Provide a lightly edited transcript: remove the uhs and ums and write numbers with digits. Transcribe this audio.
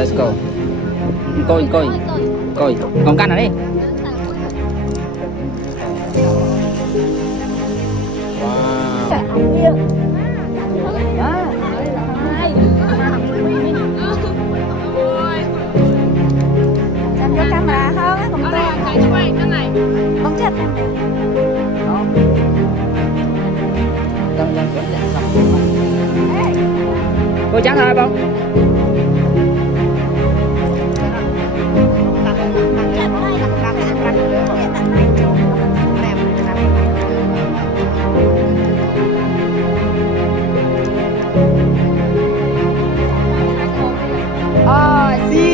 let's go. Coi còn canh này đi. Wow. Xem cho camera không? Không to. Không chết. Cô chắc thôi không? Oh, see.